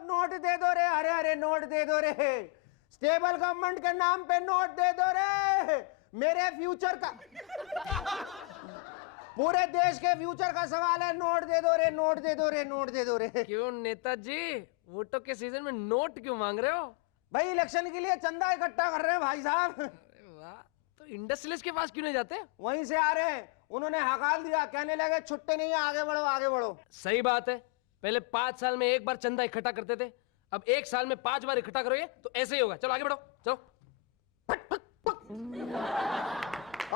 Note दे दो रे, अरे अरे नोट दे दो रे, स्टेबल गवर्नमेंट के नाम पे नोट दे दो रे, मेरे फ्यूचर का पूरे देश के फ्यूचर का सवाल है, नोट दे दो रे, नोट दे दो रे, नोट दे दो रे। क्यों नेताजी, वोटों के सीजन में नोट क्यों मांग रहे हो? भाई इलेक्शन के लिए चंदा इकट्ठा कर रहे हैं भाई साहब। वाह, तो इंडस्ट्रियलिस्ट के पास क्यों नहीं जाते? वहीं से आ रहे हैं, उन्होंने हकाल दिया, कहने लगे छुट्टे नहीं है, आगे बढ़ो आगे बढ़ो। सही बात है, पहले 5 साल में एक बार चंदा इकट्ठा करते थे, अब 1 साल में 5 बार इकट्ठा करोगे तो ऐसे ही होगा। चलो आगे बढ़ो, चलो।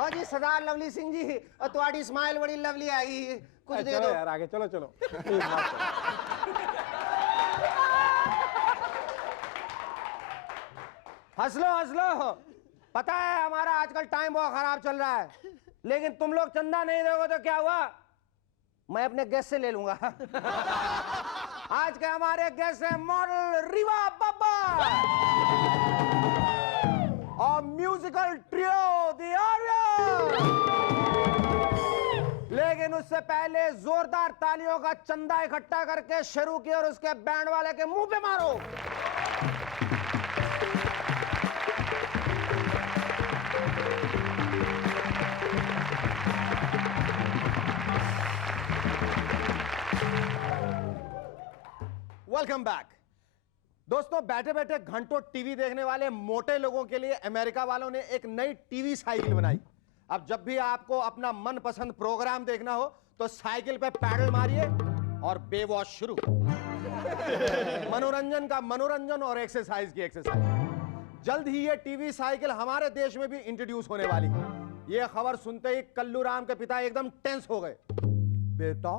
और जी सरदार लवली सिंह जी, और तुम्हारी स्माइल बड़ी लवली आएगी, कुछ दे दो यार, आगे चलो चलो। हंस लो हंस लो, पता है हमारा आजकल टाइम बहुत खराब चल रहा है, लेकिन तुम लोग चंदा नहीं दोगे तो क्या हुआ, मैं अपने गेस्ट से ले लूंगा। आज के हमारे गेस्ट हैं मॉडल रीवा बब्बर और म्यूजिकल ट्रियो द आर्यन। लेकिन उससे पहले जोरदार तालियों का चंदा इकट्ठा करके शुरू की और उसके बैंड वाले के मुंह पे मारो। वेलकम बैक दोस्तों। बैठे बैठे घंटों टीवी देखने वाले मोटे लोगों के लिए अमेरिका वालों ने एक नई टीवी साइकिल बनाई। अब जब भी आपको अपना मनपसंद प्रोग्राम देखना हो तो साइकिल पे पैडल मारिए और बेवॉश शुरू। मनोरंजन का मनोरंजन और एक्सरसाइज की एक्सरसाइज। जल्द ही ये टीवी साइकिल हमारे देश में भी इंट्रोड्यूस होने वाली है। ये खबर सुनते ही कल्लू राम के पिता एकदम टेंस हो गए। बेटा,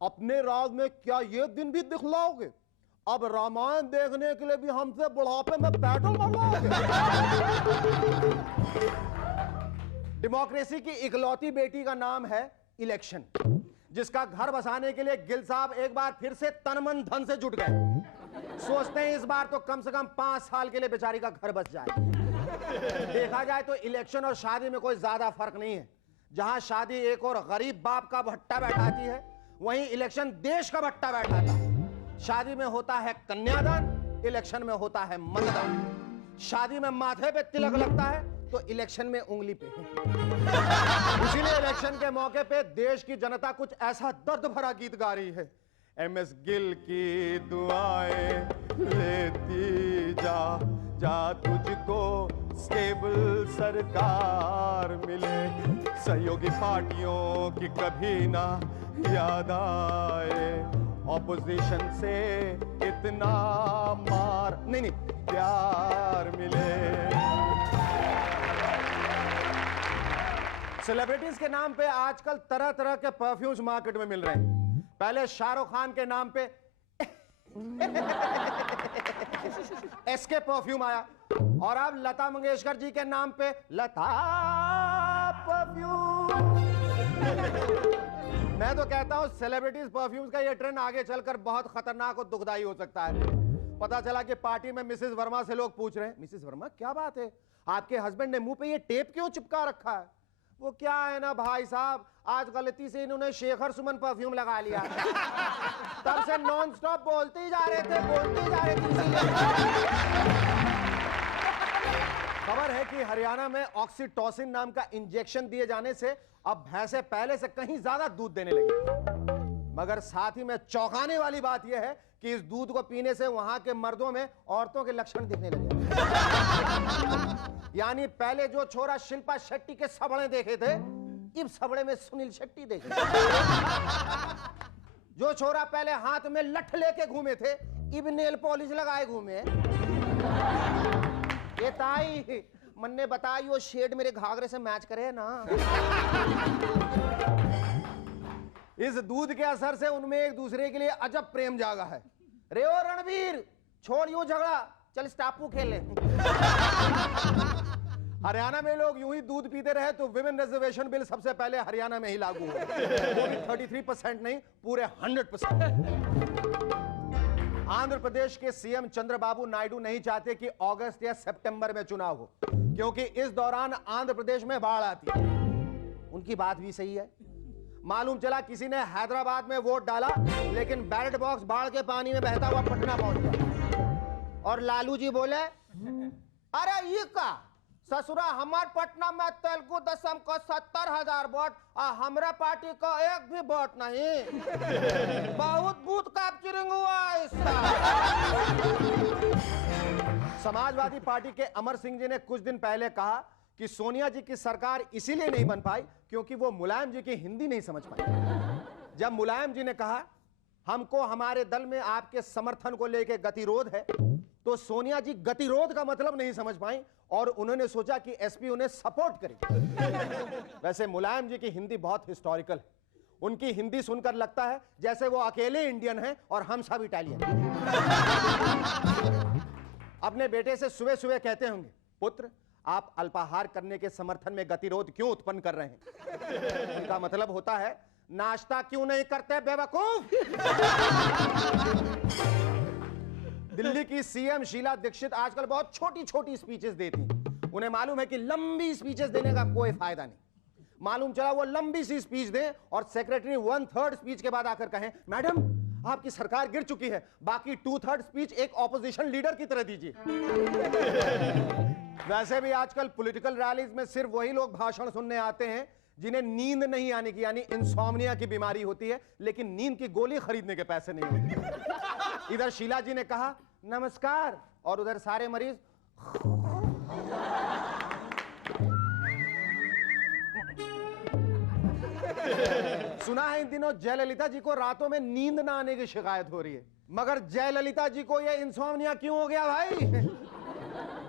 अपने राज में क्या ये दिन भी दिखलाओगे? अब रामायण देखने के लिए भी हमसे बुढ़ापे में पैडल मरवाओगे? डेमोक्रेसी की इकलौती बेटी का नाम है इलेक्शन, जिसका घर बसाने के लिए गिल साहब एक बार फिर से तन मन धन से जुट गए। सोचते हैं इस बार तो कम से कम 5 साल के लिए बेचारी का घर बस जाए। देखा जाए तो इलेक्शन और शादी में कोई ज्यादा फर्क नहीं है। जहां शादी एक और गरीब बाप का भट्टा बैठाती है, वहीं इलेक्शन देश का भट्टा बैठाता है। शादी में होता है कन्यादान, इलेक्शन में होता है मतदान। शादी में माथे पे तिलक लगता है तो इलेक्शन में उंगली पे। इसीलिए इलेक्शन के मौके पे देश की जनता कुछ ऐसा दर्द भरा गीत गा रही है। MS गिल की दुआएं लेती जा, जा तुझको स्टेबल सरकार मिले, सहयोगी पार्टियों की कभी ना याद आए, ऑपोजिशन से इतना मार नहीं प्यार मिले। सेलिब्रिटीज के नाम पे आजकल तरह तरह के परफ्यूम्स मार्केट में मिल रहे हैं। पहले शाहरुख खान के नाम पे SK परफ्यूम आया, और अब लता मंगेशकर जी के नाम पे लता परफ्यूम। मैं तो कहता हूं सेलिब्रिटीज परफ्यूम्स का ये ट्रेंड आगे चलकर बहुत खतरनाक और दुखदाई हो सकता है। पता चला कि पार्टी में मिसेस वर्मा से लोग पूछ रहे हैं, मिसेस वर्मा क्या बात है, आपके हस्बैंड ने मुंह पे ये टेप क्यों चिपका रखा है? वो क्या है ना भाई साहब, आज गलती से इन्होंने शेखर सुमन परफ्यूम लगा लिया। तब से नॉन स्टॉप बोलते ही जा रहे थे, बोलते ही जा रहे थे। खबर है कि हरियाणा में ऑक्सीटोसिन नाम का इंजेक्शन दिए जाने से अब भैंसें पहले से कहीं ज्यादा दूध देने लगी। मगर साथ ही में चौंकाने वाली बात यह है कि इस दूध को पीने से वहां के मर्दों में औरतों के लक्षण दिखने लगे। यानी पहले जो छोरा शिल्पा शेट्टी के सबड़े देखे थे, इब सबड़े में सुनील शेट्टी देखे। जो छोरा पहले हाथ में लठ लेके घूमे थे, इब नेल पॉलिश लगाए घूमे। ये ताई मन ने बताई वो शेड मेरे घाघरे से मैच करे ना। इस दूध के असर से उनमें एक दूसरे के लिए अजब प्रेम जागा है। रे ओ रणवीर, छोड़ यूं झगड़ा, चल स्टापू खेले। हरियाणा में लोग यूं ही दूध पीते रहे तो विमेन रिजर्वेशन बिल सबसे पहले हरियाणा में ही लागू हुआ। वो भी 33% नहीं, पूरे 100%। आंध्र प्रदेश के सीएम चंद्रबाबू नायडू नहीं चाहते कि अगस्त या सितंबर में चुनाव हो, क्योंकि इस दौरान आंध्र प्रदेश में बाढ़ आती है। उनकी बात भी सही है। मालूम चला किसी ने हैदराबाद में वोट डाला, लेकिन बैलेट बॉक्स बाढ़ के पानी में बहता हुआ पटना पहुंच गया। और लालू जी बोले, अरे ये का ससुरा हमार पटना में तेलुगु दसम को 70,000 वोट और हमरा पार्टी का एक भी वोट नहीं। बहुत बूथ कैप्चरिंग हुआ इसका। समाजवादी पार्टी के अमर सिंह जी ने कुछ दिन पहले कहा कि सोनिया जी की सरकार इसीलिए नहीं बन पाई क्योंकि वो मुलायम जी की हिंदी नहीं समझ पाई। जब मुलायम जी ने कहा हमको हमारे दल में आपके समर्थन को लेकर गतिरोध है, तो सोनिया जी गतिरोध का मतलब नहीं समझ पाई और उन्होंने सोचा कि एसपी उन्हें सपोर्ट करेगी। वैसे मुलायम जी की हिंदी बहुत हिस्टोरिकल है। उनकी हिंदी सुनकर लगता है जैसे वो अकेले इंडियन हैं और हम सब इटालियन। अपने बेटे से सुबह सुबह कहते होंगे, पुत्र आप अल्पाहार करने के समर्थन में गतिरोध क्यों उत्पन्न कर रहे हैं? इनका मतलब होता है नाश्ता क्यों नहीं करते बेवकूफ। दिल्ली की सीएम शीला दीक्षित आजकल बहुत छोटी छोटी स्पीचेस देती हैं। उन्हें मालूम है कि लंबी स्पीचेस देने का कोई फायदा नहीं। मालूम चला वो लंबी सी स्पीच दें और सेक्रेटरी 1/3 स्पीच के बाद आकर कहें, मैडम आपकी सरकार गिर चुकी है, बाकी 2/3 स्पीच एक ऑपोजिशन लीडर की तरह दीजिए। वैसे भी आजकल पॉलिटिकल रैलीज में सिर्फ वही लोग भाषण सुनने आते हैं जिन्हें नींद नहीं आने की यानी इंसोम्निया की बीमारी होती है, लेकिन नींद की गोली खरीदने के पैसे नहीं होते। इधर शीला जी ने कहा नमस्कार और उधर सारे मरीज सुना है इन दिनों जयललिता जी को रातों में नींद ना आने की शिकायत हो रही है। मगर जयललिता जी को ये इंसोम्निया क्यों हो गया भाई?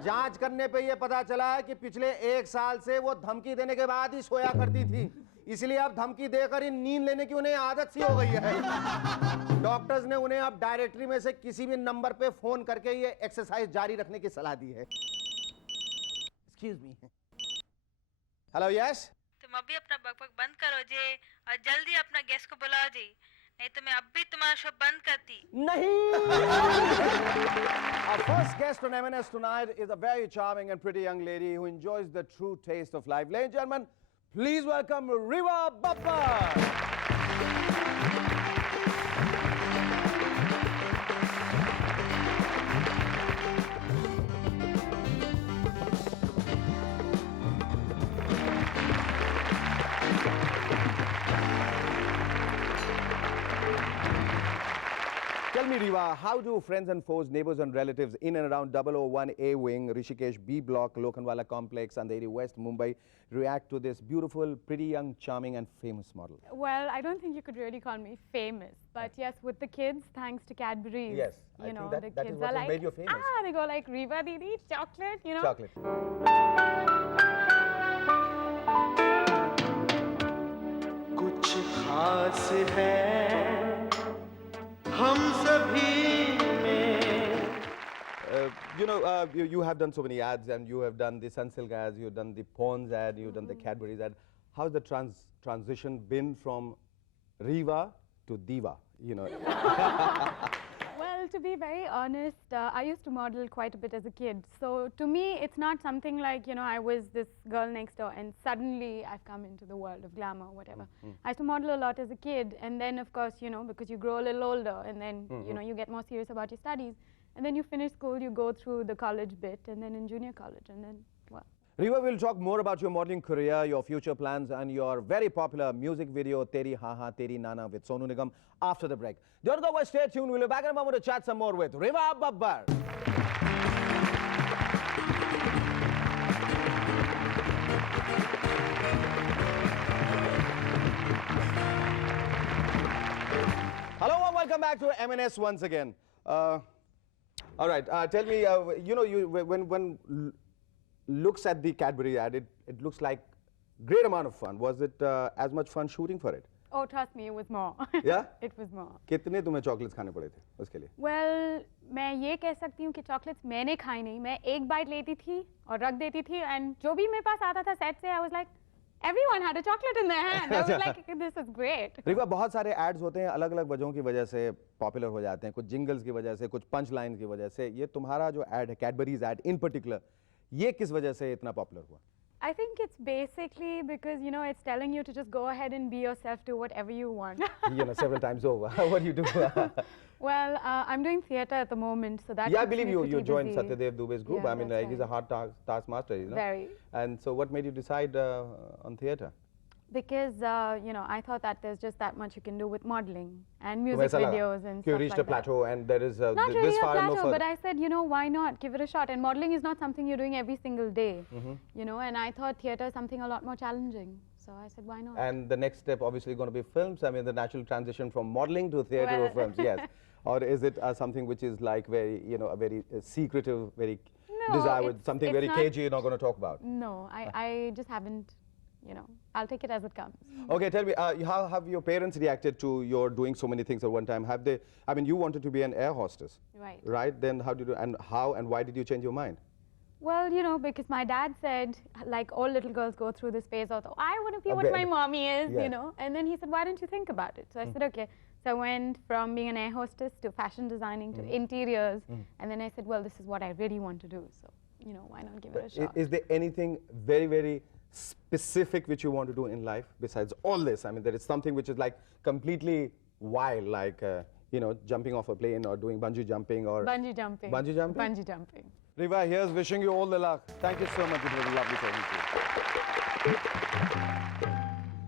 जांच करने पे ये पता चला है कि पिछले 1 साल से वो धमकी देने के बाद ही सोया करती थी, इसलिए अब धमकी देकर ही नींद लेने की उन्हें आदत सी हो गई है। डॉक्टर्स ने उन्हें अब डायरेक्टरी में से किसी भी नंबर पे फोन करके ये एक्सरसाइज जारी रखने की सलाह दी है। Excuse me. Hello yes. तुम अभी अपना बकबक बंद करो जी और जल्दी अपना गेस्ट को बुलाओ जी, नहीं तो मैं अब भी तुम्हारा शो बंद करती। नहीं। Our first guest on M&S tonight is a very charming and pretty young lady who enjoys the true taste of life. Ladies and gentlemen, please welcome Riva Babbar. Tell me, Riva, how do friends and foes, neighbors and relatives in and around 001A Wing, Rishikesh B Block, Lokhandwala Complex, Andheri West, Mumbai react to this beautiful, pretty young, charming and famous model? Well, I don't think you could really call me famous, but yes, with the kids, thanks to Cadbury's. Yes, I think that is kids what are has made you famous. Ah, they go like, Riva Didi, chocolate, you know. Chocolate. कुछ खास है हम सभी में। You have done so many ads, and you have done the Sunsilk ads, you've done the Pond's ad, you've done the Cadbury's ad. How's the transition been from Riva to Diva? You know. Well, to be very honest, I used to model quite a bit as a kid. So to me, it's not something like, I was this girl next door and suddenly I've come into the world of glamour, whatever. I used to model a lot as a kid, and then of course, because you grow a little older and then, you get more serious about your studies. And then you finish school, you go through the college bit, and then in junior college, and then, well. Riva, we'll talk more about your modeling career, your future plans, and your very popular music video, Teri Ha Ha Teri Nana, with Sonu Nigam, after the break. Don't go away, stay tuned. We'll be back in a moment to chat some more with Riva Babbar. Hello and welcome back to M&S once again. All right, tell me, when looks at the Cadbury ad, it looks like great amount of fun. Was it as much fun shooting for it? Oh, trust me, it was more. Yeah? It was more. कितने तुम्हें chocolates खाने पड़े थे उसके लिए? Well, मैं ये कह सकती हूँ कि चॉकलेट्स मैंने खाई नहीं, मैं एक बाइट लेती थी और रख देती थी, and जो भी मेरे पास आता था सेट से, I was like, everyone had a chocolate in their hand. I was like, this is great. Riva, बहुत सारे एड्स होते हैं अलग अलग वजहों की वजह से पॉपुलर हो जाते हैं, कुछ जिंगल्स की वजह से, कुछ पंच लाइन की वजह से। ये तुम्हारा जो एड है, कैडबरीज एड इन पर्टिकुलर, ये किस वजह से इतना पॉपुलर हुआ? I think it's basically because, you know, it's telling you to just go ahead and be yourself, do whatever you want. You know, several times over. What do you do? Well, I'm doing theatre at the moment, so that Yeah, I keeps believe me you pretty joined busy. Satyadev Dubey's group. Yeah, I mean, that's he's a right. hard taskmaster, you know. Very. And so what made you decide on theatre? Because, you know, I thought that there's just that much you can do with modeling and तो music वैसा लगा videos and कि you stuff reached like a plateau and there is that. Not this really a far and no plateau, further. but I said, you know, why not? Give it a shot. And modeling is not something you're doing every single day, you know, and I thought theatre is something a lot more challenging. So I said, why not? And the next step obviously going to be films. I mean, the natural transition from modeling to theatre or films, yes. Or is it something which is like very, you know, a very secretive, very No, desired, something it's very not- cagey you're not going to talk about? No, I just haven't, you know, I'll take it as it comes. Okay, tell me, how have your parents reacted to your doing so many things at one time? Have they, I mean, you wanted to be an air hostess, Right. right? Then how did you, and how and why did you change your mind? Well, you know, because my dad said, like all little girls go through this phase of, oh, I want to be what Okay. my mommy is, Yeah. you know. And then he said, why don't you think about it? So I said, okay. So I went from being an air hostess to fashion designing to interiors. And then I said, well, this is what I really want to do. So, you know, why not give it a shot? Is there anything very, very specific which you want to do in life besides all this? I mean, there is something which is like completely wild, like, you know, jumping off a plane or doing bungee jumping or... Bungee jumping. Bungee jumping? Bungee jumping. Riva, here's wishing you all the luck. Thank you so much. It was lovely talking to you.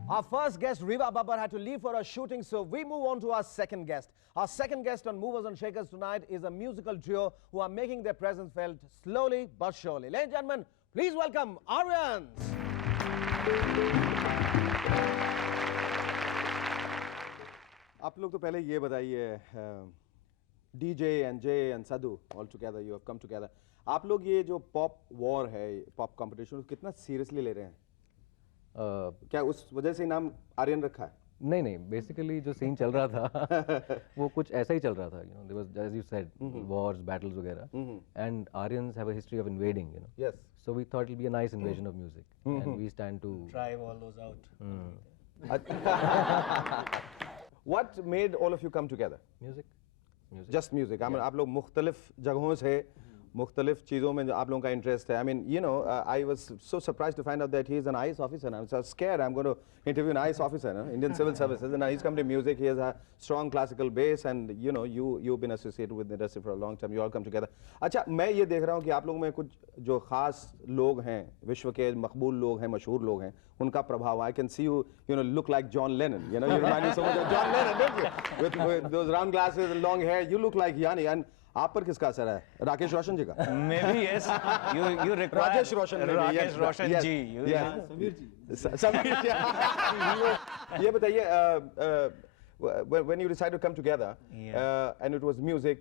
Our first guest, Riva Babbar, had to leave for a shooting, so we move on to our second guest. Our second guest on Movers and Shakers tonight is a musical trio who are making their presence felt slowly but surely. Ladies and gentlemen, please welcome Aryans. आप लोग तो पहले ये बताइए, DJ and Jay and Sadhu all together, you have come together. आप लोग ये जो पॉप वॉर है, पॉप कंपटीशन, कितना सीरियसली ले रहे हैं? क्या उस वजह से नाम आर्यन रखा है? नहीं नहीं, बेसिकली जो सीन चल रहा था वो कुछ ऐसा ही चल रहा था, you know, there was, as you said, wars, battles वगैरह, and Aryans have a history of invading, you know. Yes. So we thought it'll be a nice invasion of music, and we stand to Drive all those out. What made all of you come together? music. Just music. I mean, आप लोग मुख्तलिफ जगहों से मुख्तलिफ चीज़ों में आप लोगों का इंटरेस्ट है. I mean, you know, I was so surprised to find out that he is an IAS officer. I'm so scared. I'm going to interview an IAS officer, no? Indian Civil Services, and he's come to music. He has a strong classical base, and you know, you've been associated with the industry for a long time. You all come together. अच्छा, मैं ये देख रहा हूँ कि आप लोगों में कुछ जो खास लोग हैं, विश्व के मकबूल लोग हैं, मशहूर लोग हैं, उनका प्रभाव. I can see you, you know, look like John Lennon. You know, you remind me so much of John Lennon, don't you? With those round glasses and long hair, you look like Yanni. And आप पर किसका असर है? राकेश रोशन जी का? Maybe yes. You require Rakesh Roshan maybe, yes. Rakesh Roshan Yes. ji. Yeah. Sameer जी. ये बताइए, when you decided to come together, and it was music,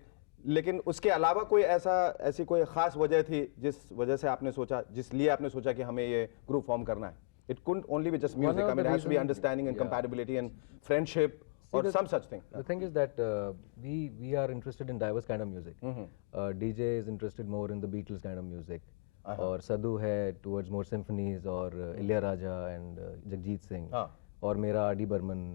लेकिन उसके अलावा कोई ऐसी कोई खास वजह थी जिस वजह से आपने सोचा, जिसलिए आपने सोचा कि हमें ये ग्रुप फॉर्म करना है? It couldn't only be just music. I mean, it has to be understanding and compatibility and friendship or some such thing. The thing is that we are interested in diverse kind of music. DJ is interested more in the Beatles kind of music, और Sadhu है towards more symphonies, और Ilayaraja and Jagjit Singh, और मेरा R.D. Burman,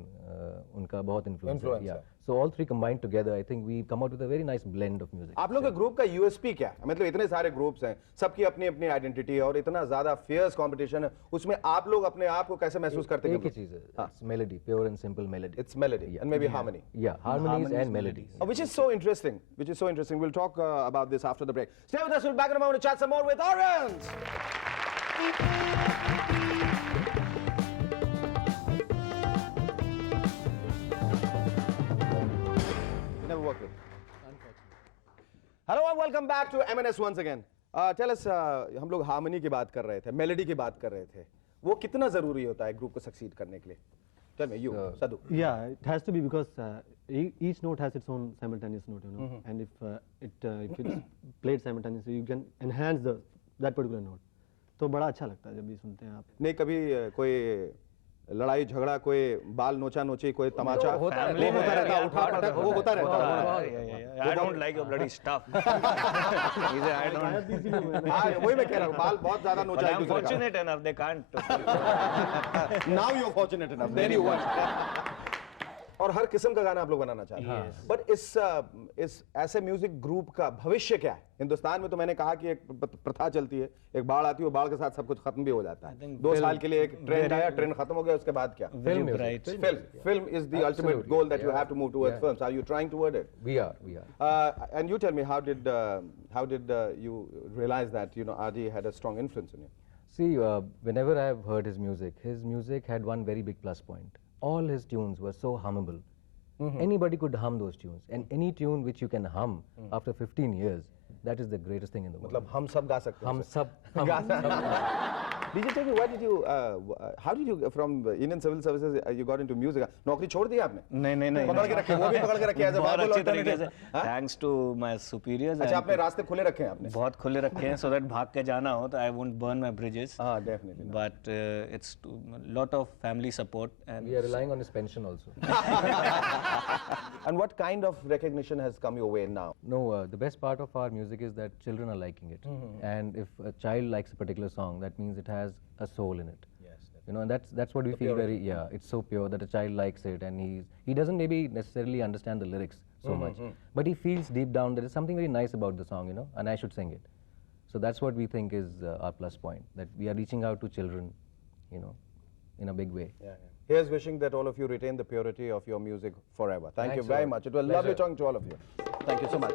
उनका बहुत influence है. Yeah. So all three combined together, I think we come out with a very nice blend of music. आप लोगों के ग्रुप का USP क्या है? मतलब इतने सारे ग्रुप्स हैं, सबकी अपनी अपनी आइडेंटिटी है और इतना ज्यादा फियर्स कंपटीशन है, उसमें आप लोग अपने आप को कैसे महसूस करते हैं? एक ही चीज है, it's melody, pure and simple melody. It's melody and maybe harmony. Yeah, harmonies and melodies. Which is so interesting. Which is so interesting. We'll talk about this after the break. Stay with us. We'll be back in a moment to chat some more with Aryans. You never worked with? Hello and welcome back to M&S once again. Tell us, हम लोग harmony की बात कर रहे थे, melody की बात कर रहे थे. वो कितना जरूरी होता है ग्रुप को सक्सीड करने के लिए? Tell me, you, Sadhu. Yeah, it has to be because each note has its own simultaneous note, you know. And if it's played simultaneously, you can enhance that particular note. तो बड़ा अच्छा लगता है जब भी सुनते हैं आप. नहीं कभी कोई लड़ाई झगड़ा, कोई बाल नोचा नोची, कोई तमाचा, वो Family होता में रहता, यार, उठा पटक वो होता रहता। I don't like your bloody stuff. He said, I don't. हाँ, वही मैं कह रहा हूँ, बाल बहुत ज्यादा But नोचा एक I'm दूसरे का। fortunate enough, they can't. Now you're fortunate enough. Then you want. और हर किस्म का गाना आप लोग बनाना चाहते हैं। बट इस ऐसे म्यूजिक ग्रुप का भविष्य क्या है? हिंदुस्तान में तो मैंने कहा कि एक प्रथा चलती है, एक बाढ़ आती है, बाढ़ के साथ सब कुछ खत्म भी हो जाता है। 2 साल के लिए एक ट्रेंड आया, ट्रेंड खत्म हो गया, उसके बाद क्या? Film is the ultimate goal that you have to move towards films. Are you trying toward it? We are. And you tell me, how did you realize that Adi had a strong influence on you? See, whenever I have heard his music had one very big plus point. All his tunes were so hummable. Anybody could hum those tunes, and any tune which you can hum after 15 years, that is the greatest thing in the world. मतलब हम सब गा सकते हैं हम उसे। सब Did you tell me, how did you from Indian Civil Services you got into music? नौकरी छोड़ दी आपने? नहीं पकड़ के रखे, वो भी पकड़ के रखे as a बहुत viable अच्छे तरीके से alternative। हाँ? thanks to my superiors अच्छा, and आपने रास्ते खुले रखे हैं आपने? बहुत खुले रखे हैं so that भाग के जाना हो तो I won't burn my bridges. हाँ, definitely. But it's lot of family support and We are relying on his pension also. And what kind of recognition has come your way now? No, the best part of our music is that children are liking it. And if a child likes a particular song, that means it has a soul in it. Yes. You know, and that's what we feel very, it's so pure that a child likes it, and he doesn't maybe necessarily understand the lyrics so much, but he feels deep down there is something very nice about the song, and I should sing it. So that's what we think is our plus point, that we are reaching out to children, in a big way. Yeah. Here's wishing that all of you retain the purity of your music forever. Thank you Thanks a very lot. much. It was lovely talking to all of you. Thank you so much.